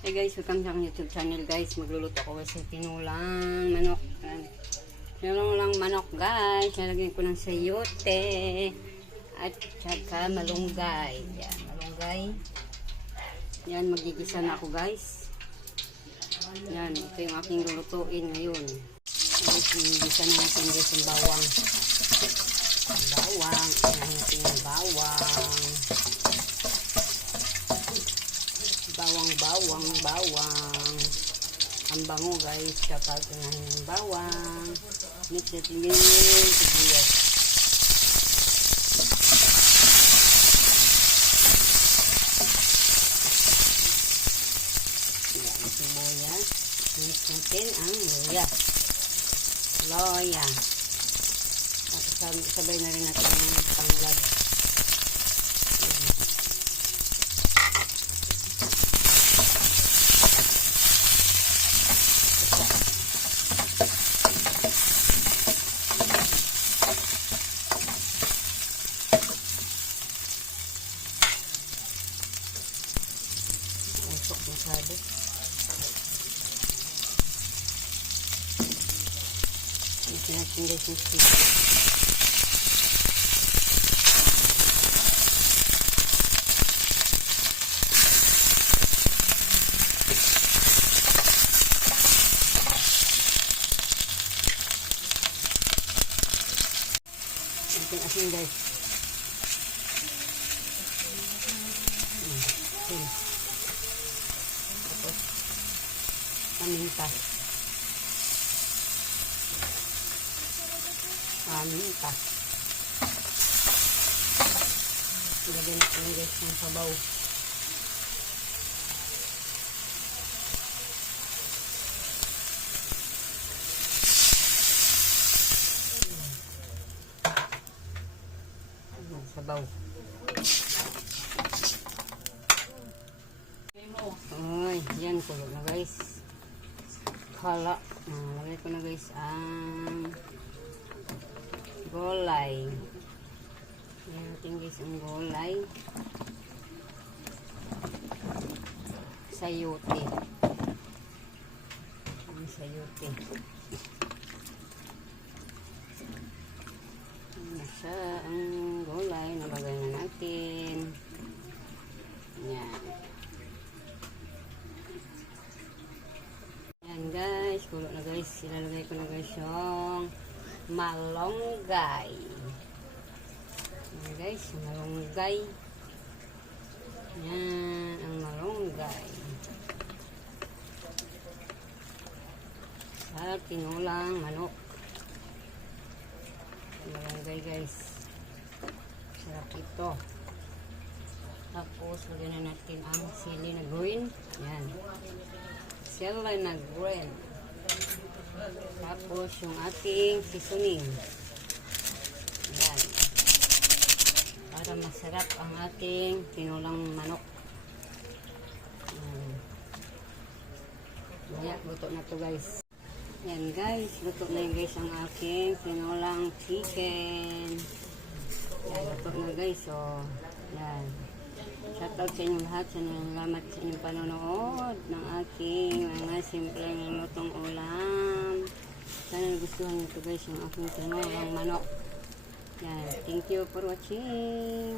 Hey guys, welcome sa aking YouTube channel guys. Magluluto ako sa tinulang manok. Tinulang manok guys. Nalagyan ko ng sayote at saka malunggay. Yan, malunggay. Yan, magigisa na ako guys. Yan, ito yung aking lulutuin ngayon. Guys, magigisa na natin guys yung bawang. Bawang. Ayan natin yung bawang. Bawang. Ang bango guys kapag unahin ng bawang. Nitsatingin sibuyas. Sibuyas. Mix natin ang luya. Tapos sabay na rin natin ang panglad. Masyado. Ito natin guys yung stick. Ito yung asin guys. Paminta. Ilagay natin guys ng sabaw. Sabaw. Ay, yan kulo na guys. Kala. Lagay ko na guys ang gulay. Ayan natin guys ang gulay. Sayote. Ang sayote. Ayan siya ang gulay. Nalagay na natin. Ayan. Ayan guys. Kulo na guys. Ilalagay ko na guys yung malunggay. Ayan guys, malunggay. Ayan, ang malunggay. Sa tinulang manok. Malunggay guys. Sarap ito. Tapos, lagyan na natin ang sili na green. Ayan. Sili na green. Tapos, yung ating seasoning. Ayan. Para masarap ang ating tinulang manok. Ayan. Luto na to guys. Ayan guys. Luto na yun guys ang aking tinulang chicken. Ayan. Luto na guys. So, ayan. Shoutout sa inyong lahat. Salamat sa inyong panonood ng aking mga simpleng lutong ulam. Sana nagustuhan nyo ito guys yung aking tinulang manok. Yan. Thank you for watching.